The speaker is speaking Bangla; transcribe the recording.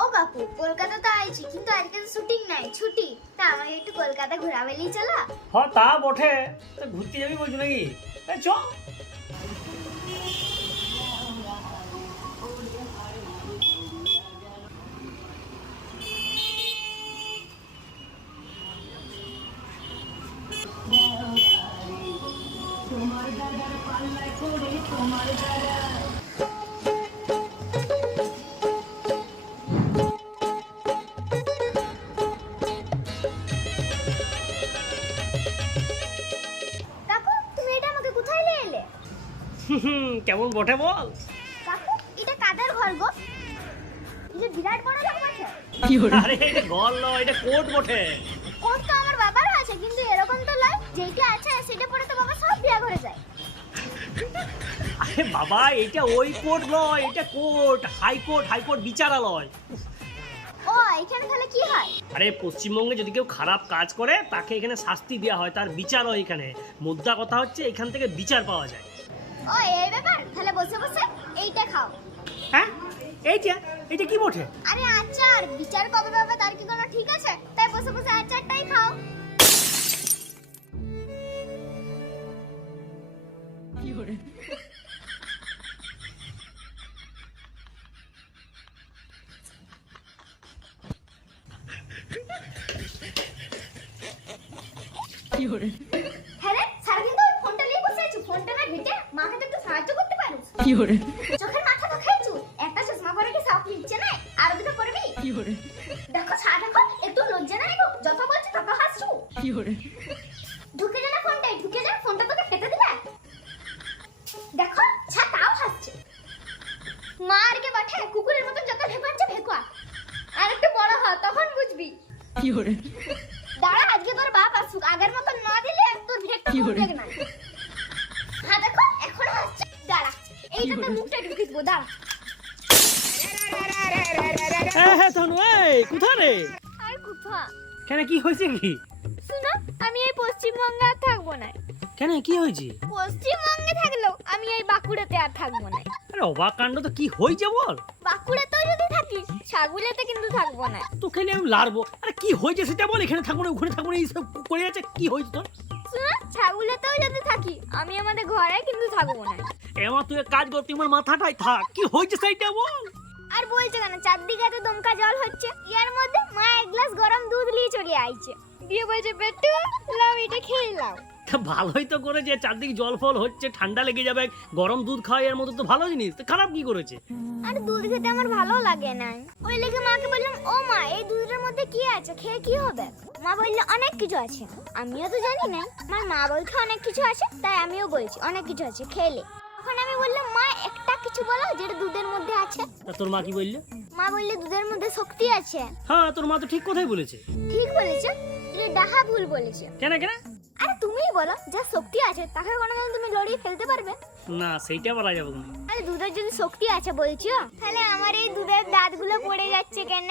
ও কাকু কলকাতা তো আইছি কিন্তু আজকে তো শুটিং নাই ছুটি। তা আমাকে একটু কলকাতা ঘোরাবেলি চলো। হ তা বটে। ঘুরতে যাবি বলছো নাকি? এ, চ। কাকু কেমন বটে বল। কাকু এটা কাদের ঘর গো। এই যে বিরাট বড় রুম আছে। আরে এটা গল নয় এটা কোট বটে। কোট তো আমার বাবারও আছে কিন্তু এরকম তো নয় যেটা আছে সেটা পরে তো বাবা সব বিয়া করে যায়। আরে বাবা এটা ওই কোর্ট নয় এটা court high court high court বিচারালয়। ও এখানে তাহলে কি হয়? আরে পশ্চিমবঙ্গে যদি কেউ খারাপ কাজ করে তাকে এখানে শাস্তি দেওয়া হয় তার বিচার হয় এখানে। মুদ্রা কথা হচ্ছে এখান থেকে বিচার পাওয়া যায়। ও এই ব্যাপার তাহলে বসে বসে এইটা খাও। হ্যাঁ? এইটা এটা কি বটে আরে আচার বিচার কবে পাবে তার কি কোনো ঠিক আছে? তাই বসে বসে আচারটাই খাও। হ্যাঁ পারিস চোখের মাথা তো খেয়েছু? একটা চশমা পরে কি সাপ নিচ্ছে না আর দুটো পরবি দেখো ছা দেখো একটু লজ্জা নাই গো। যত বলছি তত হাসছু। ঢুকে যা না ফোনটাই ঢুকে যা ফোনটা তোকে খেতে দিবে। দেখো ছা তাও হাসছে। মার কে বাঠে কুকুরের মতন যত ভেপাচ্ছে ভেকুয়া আর একটু বড় হ তখন বুঝবি। দাঁড়া আজকে তোর বাপ আসুক। আগের মতন না দিলে তোর ভেটটা উঠবে না। মুখটা দাঁড়া হ্যাঁ। হ্যাঁ তনু এই কোথায় রে? আর কোথা কেন কি হয়েছে কি? শুনো আমি এই পশ্চিমবঙ্গে আর থাকব না। কেন কি হয়েছে? পশ্চিমবঙ্গে থাকলেও আমি এই বাঁকুড়াতে আর থাকব না। আরে অবাক কাণ্ড তো কি হয়েছে বল? বাঁকুড়াতেও যদি থাকি ছাগুলেতে কিন্তু থাকব না। তো খেলে আমি লাড়বো। আরে কি হয়েছে সেটা বল এখানে থাকব না ওখানে থাকব না এইসব করে আছে কি হয়েছে তোর? শুনো ছাগুলেতেও যদি থাকি। আমি আমাদের ঘরে কিন্তু থাকব না। এমন তুই কাজ কর তুই আমার মাথাটাই থাক। কি হয়েছে সেইটা বল? আর বলছে কেন চারদিকে তো দমকা জল হচ্ছে। ইয়ার মধ্যে মা এক গ্লাস গরম দুধ নিয়ে চলে আইছে। দিয়ে বলছে পেট্টু লাও এটা খেয়ে লাও তা ভালোই তো করেছে চারদিকে জল ফল হচ্ছে ঠান্ডা লেগে যাবে। গরম দুধ খাওয়া এর মতো তো ভালো জিনিস তো খারাপ কি করেছে? আর দুধ খেতে আমার ভালো লাগে না ওই লেগে মাকে বললাম ও মা এই কি আছে? খেয়ে কি হবে? মা বলল অনেক কিছু আছে। আমিও তো জানি না। আমার মা বলছে অনেক কিছু আছে। তাই আমিও বলছি অনেক কিছু আছে খেলে। তখন আমি বললাম মা একটা কিছু বলো যেটা দুধের মধ্যে আছে? তোর মা কি বললে? মা বললে দুধের মধ্যে শক্তি আছে। হ্যাঁ তোর মা তো ঠিক কথাই বলেছে। ঠিক বলেছে? তুমি ডাহা ভুল বলেছে। কেন কেন? আরে তুমিই বলো যা শক্তি আছে তাকে কোনোদিন তুমি লড়িয়ে ফেলতে পারবে। না সেইটা বলা যাবে না। আরে দুধের যদি শক্তি আছে বলছো? তাহলে আমার এই দুধের দাঁতগুলো পড়ে যাচ্ছে কেন?